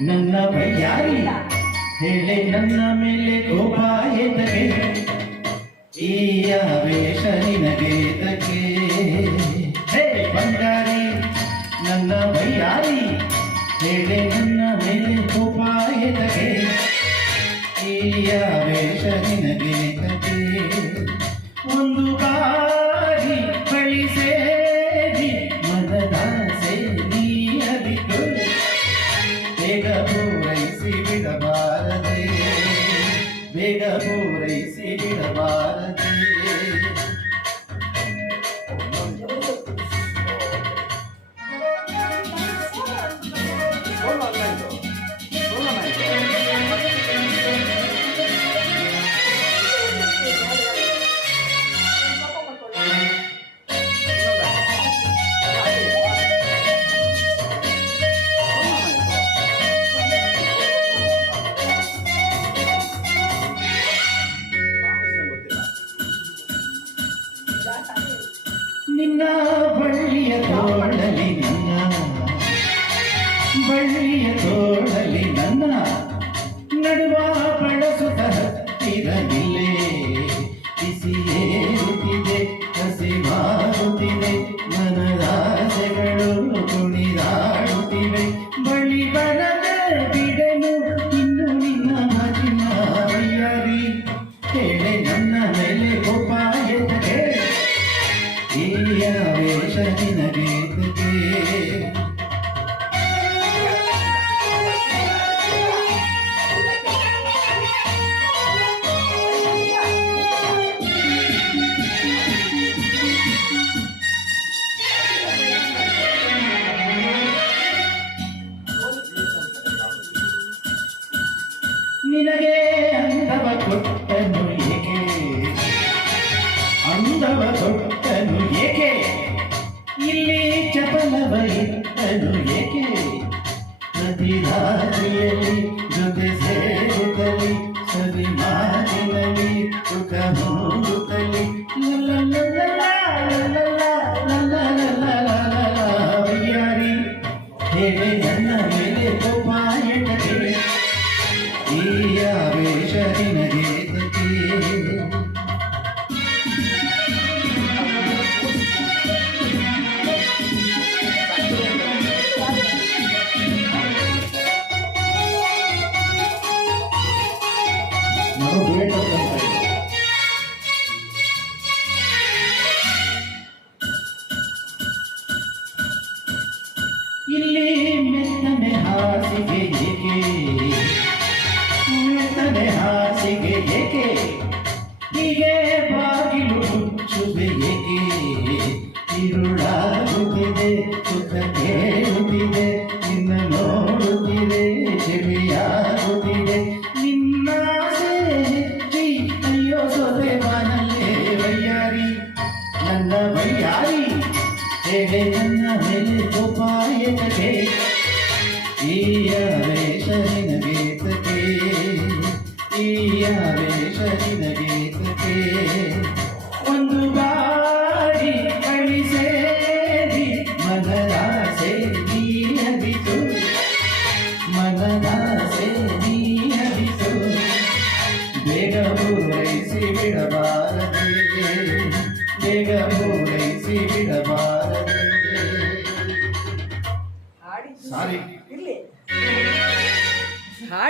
ನನ್ನ ಬಯ್ಯಾರಿ ಹೇಳೆ ನನ್ನ ಮೇಲೆ ಕೋಪ ಎದಗೆ ಈ ಆವೇಶ ನಿನಗೆ ತಗೆ ಹೇ ಬಂಗಾರಿ ನನ್ನ ಬಯ್ಯಾರಿ ಹೇಳೆ ನನ್ನ ಮೇಲೆ ಕೋಪ ಎದಗೆ ಈ ಆವೇಶ ನಿನಗೆ ತಗೆ ಒಂದು ಬಾರಿ ಬಳಿ ಸೇರಿ ಮನದಾಸೆ ನೀ ಅರಿತು ಬೇಗ ಪೂರೈಸಿ ಬಿಡಬಾರದೆ ಬೇಗ ಪೂರೈಸಿ ಬಿಡಬಾರದೆ ನಿನ್ನ ಬಳ್ಳಿಯ ತೋಳಲಿ ನನ್ನ ಬಳ್ಳಿಯ ತೋಳಲಿ ನನ್ನ ನಡುವ ಬಳಸುತ್ತ ಹತ್ತಿರಲಿಲ್ಲೇ ಬಿಸಿಯೇರುತ್ತಿದೆ ಹಸಿ ಮಾರುತ್ತಿದೆ ಮನದಾಸೆಗಳು ಕುಣಿದಾಡುತ್ತಿವೆ ಬಳಿ ಬರದ ಬಿಡಲು ಇನ್ನು ನಿನ್ನ ಮಜಿನ ವಯ್ಯಾರಿ ಹೇಳೆ ನನ್ನ ಮೇಲೆ ಕೋಪ ಎದಗೆ ಈ ಆವೇಶ ನಿನಗೆ ತಗೆ ನಿನಗೆ ಅಂದವ ಕೊಟ್ಟನು ಏಕೆ ಅಂದವ ಕೊಟ್ಟನು ಏಕೆ ಇಲ್ಲಿ ಚಪಲವ ಇಟ್ಟನು ಏಕೆ ಪ್ರತಿ ರಾತ್ರಿಯಲ್ಲಿ ಜೊತೆ ಸೇರುತ್ತಲಿ ಸರಿ ಮಾತಿನಲ್ಲಿ ಸುಖ ಹೋಗುತ್ತಲಿ ವಯ್ಯಾರಿ ಹೇಳಿ ನನ್ನ ಮೇಲೆ ಕೋಪ ಎಡಗೆ ಈ ಆವೇಶ ನಿನಗೆ ತಗೆ ಇಲ್ಲಿ ಮೆತ್ತನೆ ಹಾಸಿಗೆ ಏಕೆ ಮೆತ್ತನೆ ಹಾಸಿಗೆ ಏಕೆ ಹೀಗೆ ಬಾಗಿಲು ಮುಚ್ಚುವೆ ಏಕೆ ഇരുളಾಗುತ್ತಿದೆ ಸುಖ ಕೇಳುತ್ತಿದೆ ನಿನ್ನ ನೋಡುತ್ತಿದೆ ಚೆವಿಯಾಗುತ್ತಿದೆ ನಿನ್ನ ಹೆಚ್ಚಿ ಅಯ್ಯೋ ಸೊದೆ ಬಾನಲ್ಲೇ ವಯ್ಯಾರಿ ನನ್ನ ವಯ್ಯಾರಿ ಹೇಳೆ ನನ್ನ ಮೇಲೆ ಕೋಪ ಎದಗೆ ಈ ಆವೇಶ ನಿನಗೆ ತಗೆ ಈ ಆವೇಶ ನಿನಗೆ ತಗೆ ಒಂದು ಬಾರಿ ಬಳಿ ಸೇರಿ ಮನದಾಸೆ ನೀ ಅರಿತು ಮನದಾಸೆ ನೀ ಅರಿತು ಬೇಗ ಪೂರೈಸಿ ಬಿಡಬಾರದೆ ಬೇಗ ಪೂರೈಸಿ ಬಿಡಬಾರದೆ ಸಾರಿ ಇರ್ಲಿ.